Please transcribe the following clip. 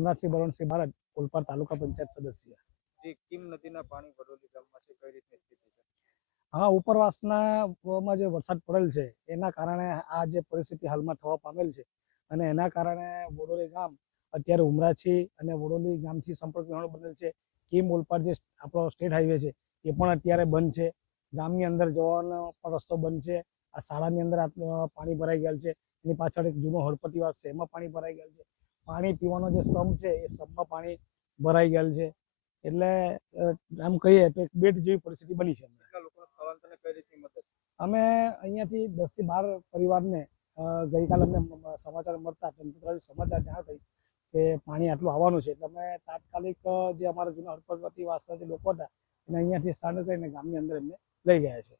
વનરાજસિંહ બળવંતસિંહ બારડ, ઓલપાડ તાલુકા પંચાયત સદસ્ય। જે કીમ નદીના પાણી વડોલી ગામમાં છે, કઈ રીતની સ્થિતિ છે? હા, ઉપરવાસમાં જે વરસાદ પડેલ છે એના કારણે આ જે પરિસ્થિતિ હાલમાં થવા પામેલ છે અને એના કારણે વડોલી ગામ અત્યારે ઉમરાછી અને વડોલી ગામથી સંપર્ક વિહોણું બનેલ છે। કીમ ઓલપાડ જે આપણો સ્ટેટ હાઈવે છે એ પણ અત્યારે બંધ છે। ગામની અંદર જવાનો પણ રસ્તો બંધ છે। આ શાળાની અંદર પાણી ભરાઈ ગયેલ છે। એની પાછળ એક જૂનો હળપતિવાસ છે, એમાં પાણી ભરાઈ ગયેલ છે। પાણી પીવાનો જે સમ છે એ સમમાં પાણી ભરાઈ ગયેલ છે। એટલે આમ કહીએ તો એક બેટ જેવી પરિસ્થિતિ બની છે। અમે અહીંયાથી 10 થી 12 પરિવારને ગઈકાલે અમને સમાચાર મળતા સમાચાર જાણ થઈ કે પાણી આટલું આવવાનું છે, એટલે અમે તાત્કાલિક જે અમારા જૂના હળપતિવાસના જે લોકો હતા એને અહીંયાથી સ્થાનાંતરિત કરીને ગામની અંદર એમને લઈ ગયા છે।